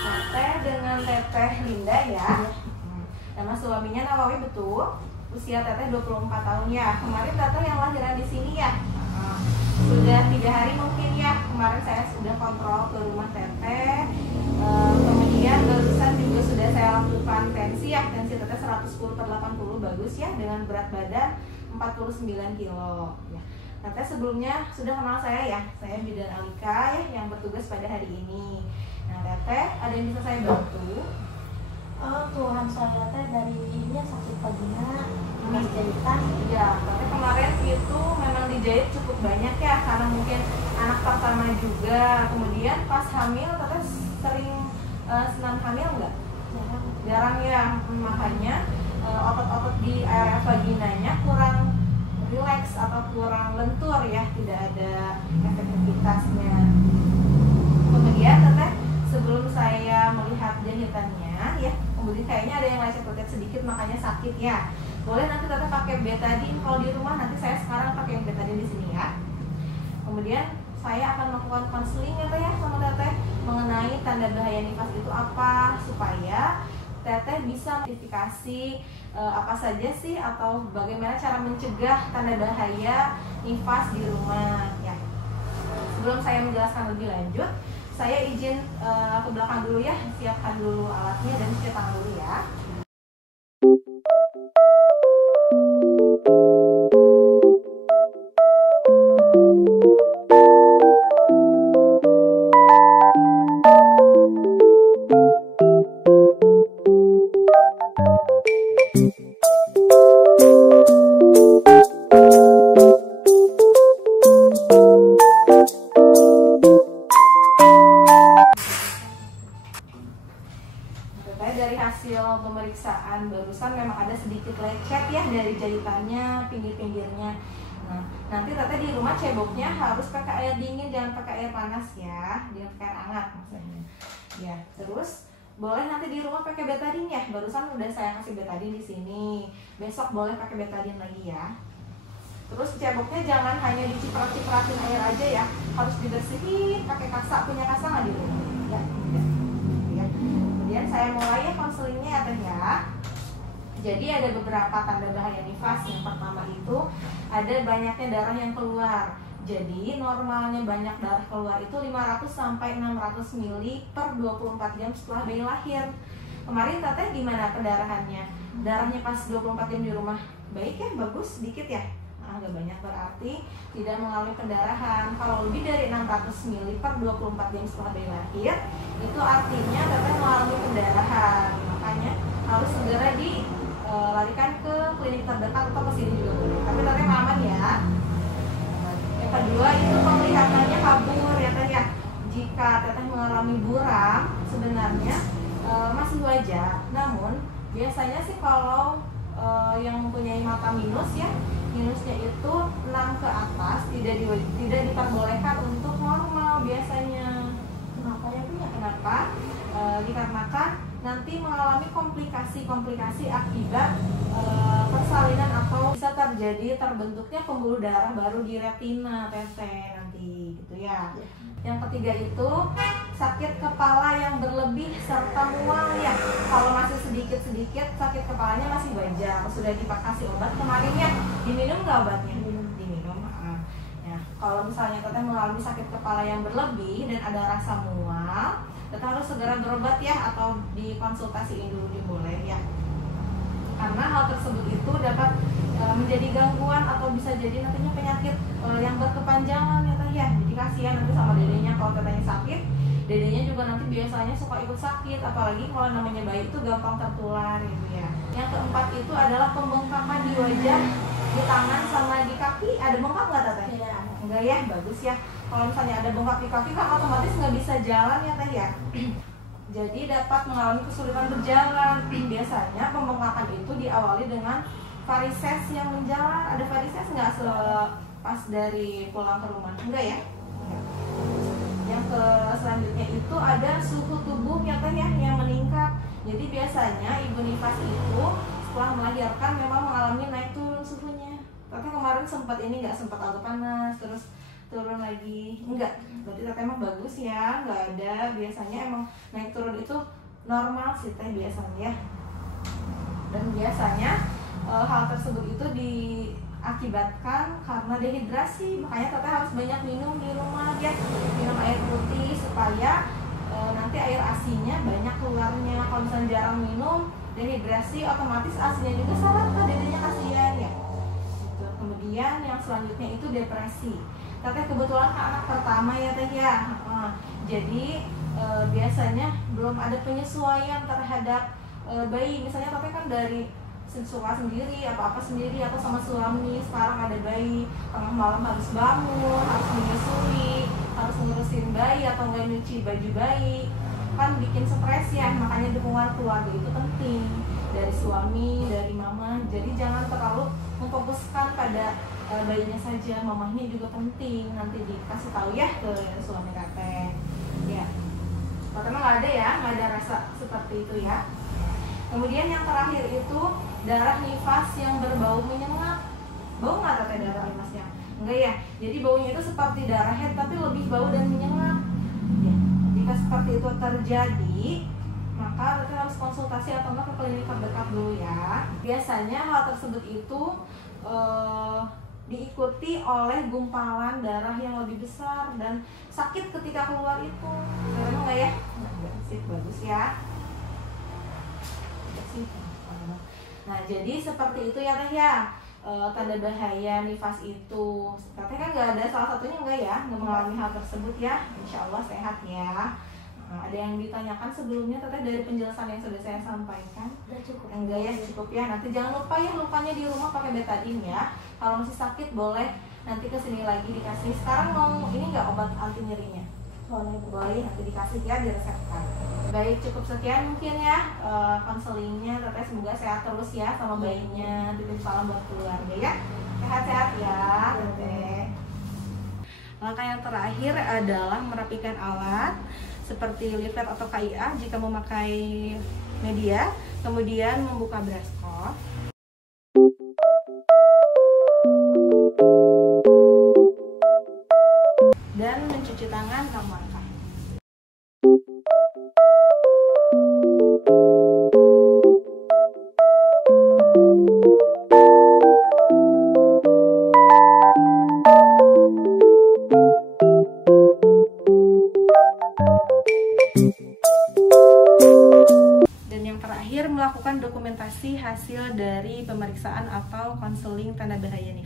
Teteh dengan Teteh Linda ya. Nama suaminya Nawawi betul. Usia Teteh 24 tahun ya. Kemarin Teteh yang lahiran di sini ya. Sudah 3 hari mungkin ya. Kemarin saya sudah kontrol ke rumah Teteh. Kemudian barusan juga sudah saya lakukan tensi ya. Tensi Teteh 110/80 bagus ya. Dengan berat badan 49 kilo ya. Teteh sebelumnya sudah kenal saya ya. Saya Bidan Alika ya yang bertugas pada hari ini. Nah Teteh, ada yang bisa saya bantu? Tuhan saya teh dari ininya sakit vagina, bekas jahitan. Ya, tapi kemarin itu memang dijahit cukup banyak ya, karena mungkin anak pertama juga. Kemudian pas hamil, Teteh sering senam hamil nggak? Jarang ya, makanya otot-otot di area vaginanya kurang rileks atau kurang lentur ya, tidak ada efektivitasnya. Kemudian Teteh, sebelum saya melihat jahitannya ya, kemudian kayaknya ada yang lecet-lecet sedikit makanya sakit ya. Boleh nanti Teteh pakai betadine kalau di rumah, nanti saya sekarang pakai yang betadine di sini ya. Kemudian saya akan melakukan konseling ya Teh ya sama Teteh mengenai tanda bahaya nifas itu apa, supaya Teteh bisa modifikasi apa saja sih atau bagaimana cara mencegah tanda bahaya nifas di rumah ya. Sebelum saya menjelaskan lebih lanjut, saya izin ke belakang dulu ya, siapkan dulu alatnya dan cuci tangan dulu ya. Dari hasil pemeriksaan barusan memang ada sedikit lecet ya dari jahitannya, pinggir-pinggirnya. Nah, nanti Teteh di rumah ceboknya harus pakai air dingin, jangan pakai air panas ya, jangan pakai air hangat maksudnya. Ya, terus boleh nanti di rumah pakai betadine ya. Barusan udah saya kasih betadine di sini. Besok boleh pakai betadine lagi ya. Terus ceboknya jangan hanya diciprat-cipratin air aja ya, harus dibersihin pakai kasa. Punya kasa nggak di rumah? Ya, ya. Kemudian saya mulai ya konselingnya ya Teh ya. Jadi ada beberapa tanda bahaya nifas. Yang pertama itu ada banyaknya darah yang keluar. Jadi normalnya banyak darah keluar itu 500 sampai 600 ml per 24 jam setelah bayi lahir. Kemarin Teteh gimana pendarahannya? Darahnya pas 24 jam di rumah baik ya, bagus, sedikit ya? Agak banyak, berarti tidak mengalami pendarahan. Kalau lebih dari 600 ml per 24 jam setelah bayi lahir, itu artinya Teteh mengalami pendarahan. Makanya harus segera dilarikan ke klinik terdekat atau ke sini juga boleh. Tapi Teteh aman ya. Yang kedua itu penglihatannya kabur ya Teh ya. Jika Teteh mengalami buram, sebenarnya masih wajar. Namun biasanya sih kalau yang mempunyai mata minus ya, minusnya itu 6 ke atas tidak diperbolehkan untuk normal biasanya. Kenapa ya Bu ya? Kenapa? Dikarenakan nanti mengalami komplikasi akibat persalinan atau bisa terjadi terbentuknya pembuluh darah baru di retina Teteh nanti gitu ya. Yang ketiga itu sakit kepala yang berlebih serta mual ya. Kalau masih sedikit-sedikit sakit kepalanya masih wajar. Sudah dikasih obat kemarin ya. Diminum nggak obatnya? Diminum. Ya. Kalau misalnya Teteh mengalami sakit kepala yang berlebih dan ada rasa mual, Teteh harus segera berobat ya, atau dikonsultasiin dulu boleh ya. Karena hal tersebut itu dapat menjadi gangguan atau bisa jadi nantinya penyakit yang berkepanjangan ya Teh ya. Jadi kasihan nanti sama dedenya kalau Tetehnya sakit, dedenya juga nanti biasanya suka ikut sakit, apalagi kalau namanya bayi itu gampang tertular gitu ya. Yang keempat itu adalah pembengkakan di wajah, di tangan sama di kaki. Ada bengkak nggak Teteh? Tidak. Enggak ya, bagus ya. Kalau misalnya ada bengkak di kaki kan otomatis nggak bisa jalan ya Teh ya. Jadi dapat mengalami kesulitan berjalan. Biasanya pembengkakan itu diawali dengan varises yang menjalar. Ada varises nggak pas dari pulang ke rumah? Enggak ya? Enggak. Yang selanjutnya itu ada suhu tubuh ya Teh ya yang meningkat. Jadi biasanya ibu nifas itu setelah melahirkan memang mengalami naik turun suhunya. Tapi kemarin sempat agak panas, terus turun lagi, enggak, berarti teteh emang bagus ya, nggak ada. Biasanya emang naik turun itu normal sih teh biasanya. Dan biasanya hal tersebut itu diakibatkan karena dehidrasi, makanya teteh harus banyak minum di rumah ya, minum air putih supaya nanti air asinya banyak keluarnya. Kalau misalnya jarang minum, dehidrasi, otomatis asinya juga salah, dedenya kasihan ya. Gitu. Kemudian yang selanjutnya itu depresi. Teteh kebetulan anak pertama ya teh ya, jadi biasanya belum ada penyesuaian terhadap bayi. Misalnya teteh kan dari suka sendiri, apa sendiri atau sama suami, sekarang ada bayi, tengah malam harus bangun, harus menyusui, harus ngurusin bayi atau nggak nyuci baju bayi, kan bikin stres ya. Makanya dukungan keluarga itu penting, dari suami, dari mama. Jadi jangan terlalu memfokuskan pada bayinya saja, mamahnya juga penting. Nanti dikasih tahu ya ke suami teteh ya. Pertama nggak ada ya, nggak ada rasa seperti itu ya. Kemudian yang terakhir itu darah nifas yang berbau menyengat. Bau nggak teteh darah nifasnya? Enggak ya. Jadi baunya itu seperti darah head tapi lebih bau dan menyengat. Ya. Jika seperti itu terjadi, maka teteh harus konsultasi atau enggak ke klinik terdekat dulu ya. Biasanya hal tersebut itu diikuti oleh gumpalan darah yang lebih besar dan sakit ketika keluar itu. Karena enggak ya? Bagus ya. Nah, jadi seperti itu ya teh ya, tanda bahaya nifas itu. Teteh kan nggak ada salah satunya enggak ya, nggak mengalami hal tersebut ya, insya Allah sehat ya. Nah, ada yang ditanyakan sebelumnya teteh dari penjelasan yang sudah saya sampaikan? Udah cukup. Enggak ya, cukup ya. Nanti jangan lupa ya lukanya di rumah pakai betadine ya. Kalau masih sakit boleh nanti kesini lagi dikasih. Sekarang mau ini nggak obat anti nyerinya? Boleh nanti dikasih ya, diresepkan. Baik, cukup sekian mungkin ya konselingnya. Teteh semoga sehat terus ya sama bayinya. Titip salam buat keluarga ya. Sehat-sehat ya teteh. Langkah yang terakhir adalah merapikan alat seperti livet atau KIA jika memakai media. Kemudian membuka bruskot. Dan mencuci tangan 6 langkah. Dan yang terakhir melakukan dokumentasi hasil dari pemeriksaan atau konseling tanda bahaya